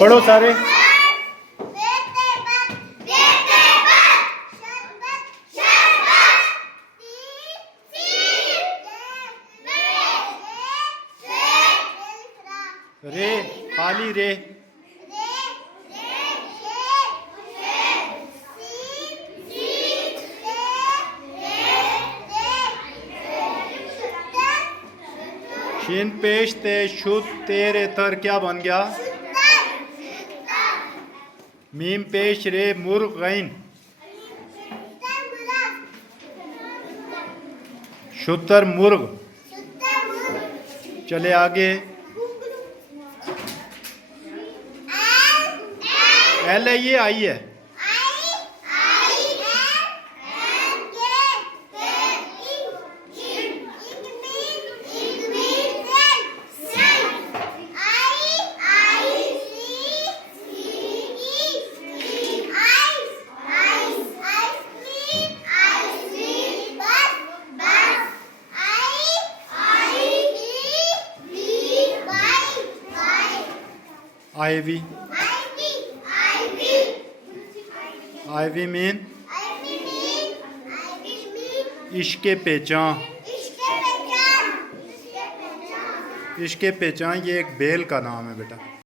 पढ़ो सारे। रे खाली रे। शीन पेश ते शुद्ध तेरे तर क्या बन गया? मीम पेश रे मुर्ग गैन शुतर मुर्ग। चले आगे। एल है ये आई है। आईवी आईवी मीन इश्के पहचान। इश्के पहचान ये एक बेल का नाम है बेटा।